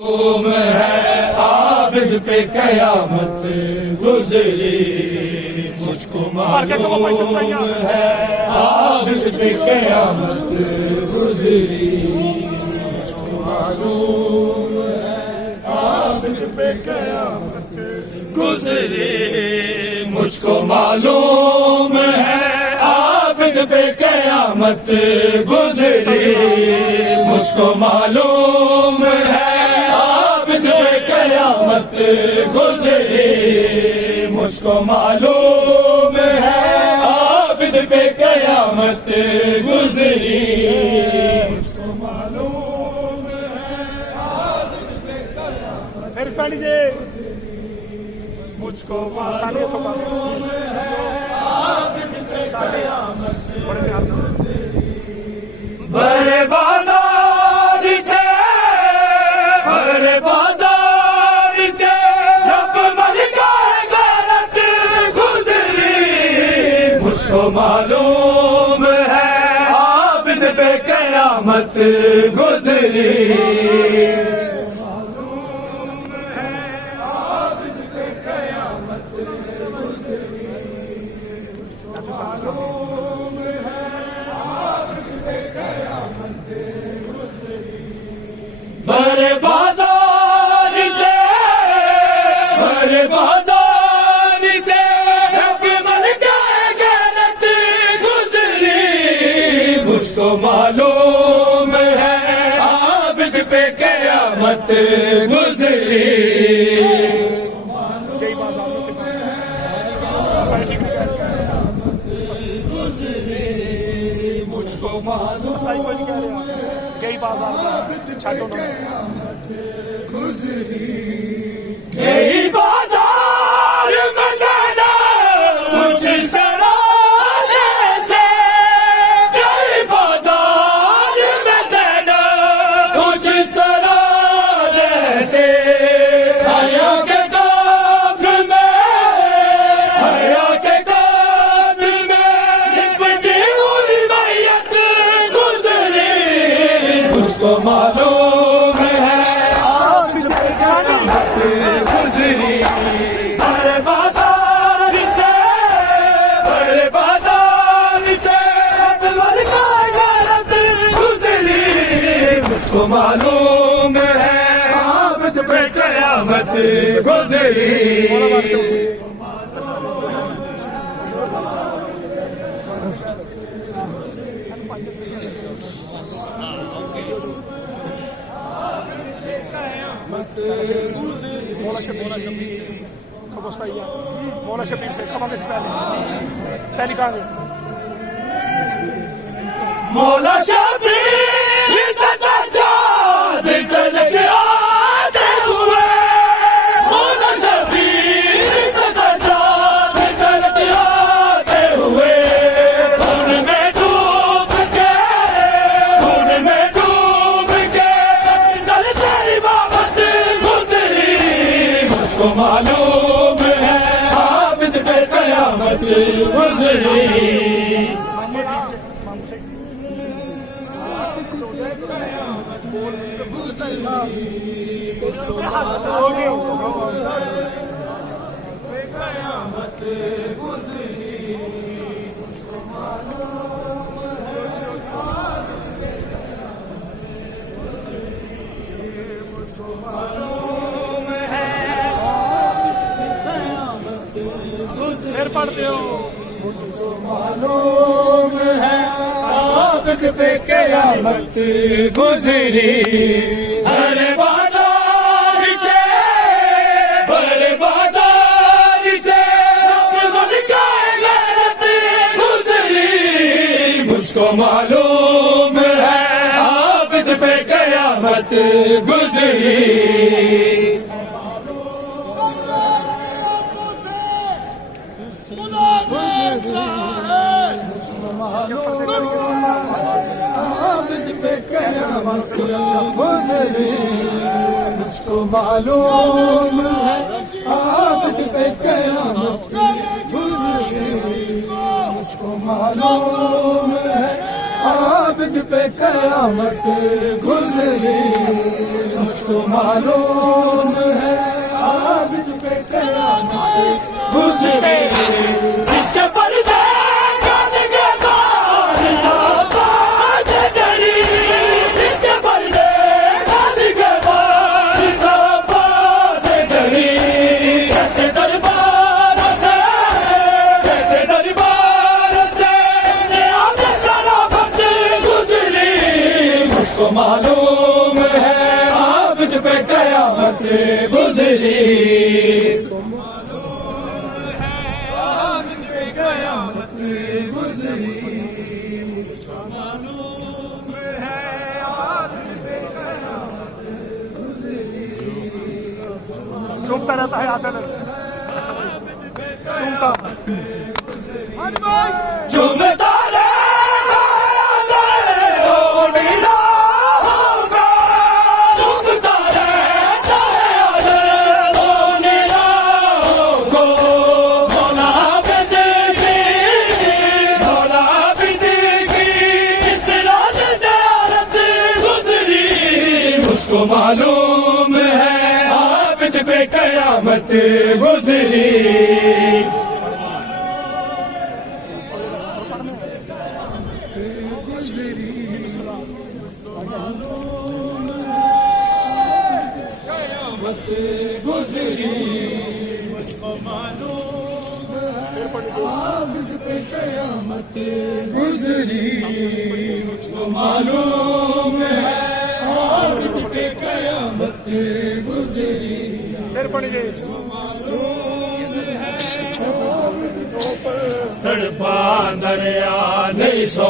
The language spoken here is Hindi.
तुम है आबिद पे कयामत गुजरी, मुझको मालूम है आबिद पे कयामत गुजरी, मुझको मालूम है आबिद पे कयामत गुजरी, मुझको मालूम है आबिद पे कयामत गुजरी, मुझको मालूम है कयामत गुजरी, मुझको मालूम है आबिद पे कयामत गुजरी, मुझको मालूम है आबिद पे कयामत। फिर पढ़ जे मुझको मालूम है आबिद पे कयामत मालूम है आबिद पे कयामत गुजरी, मालूम है आबिद पे कयामत गुजरी, मालूम है आबिद पे कयामत गुजरी। बर्बादार से मुझको मालूम है आबिद पे कयामत गुजरी, मुझको मालूम गई बाजार कयामत गुजरी, गई बाजार में जाना कुछ मालूम है आबिद पे कयामत गुजरी, बर्बादार से कयामत गुजरी, मुझको मालूम है आबिद पे कयामत गुजरी। मौला शबीर से कब से पहली कहानी मौला शबीर से सज्जाद तलक आते हुए, मौला शबीर से सज्जाद तलक आते हुए, उनमें डूब के दल से इबादत गुजरी, मुझको मालूम है आबिद पे कयामत गुजरी, फिर पढ़ते हो मुझको मालूम है आबिद पे कयामत गुजरी, बर्बादार से गुजरी, मुझको मालूम है आबिद पे कयामत गुजरी, आबिद पे कयामत गुजरी, मुझको मालूम है आबिद पे कयामत गुजरी, मुझको मालूम है आबिद पे कयामत गुजरी। मुझको मालूम है आबिद पे कयामत गुजरी जिसके पर्दे गाने के बाद ताबाद जरी जिसके पर्दे गाने के बाद ताबाद जरी कैसे दरबार से आगे शराफत गुजरी मुझको मालूम है आबिद पे कयामत गुजरी चूमता रहता है आदर चूमता चूमता मुझको मालूम है आबिद पे कयामत गुजरी गुजरी मुझको मालूम है आबिद पे कयामत गुजरी मुझको मालूम है आबिद पे कयामत गुजरी फिर पढ़िए तड़पा दरिया नहीं सो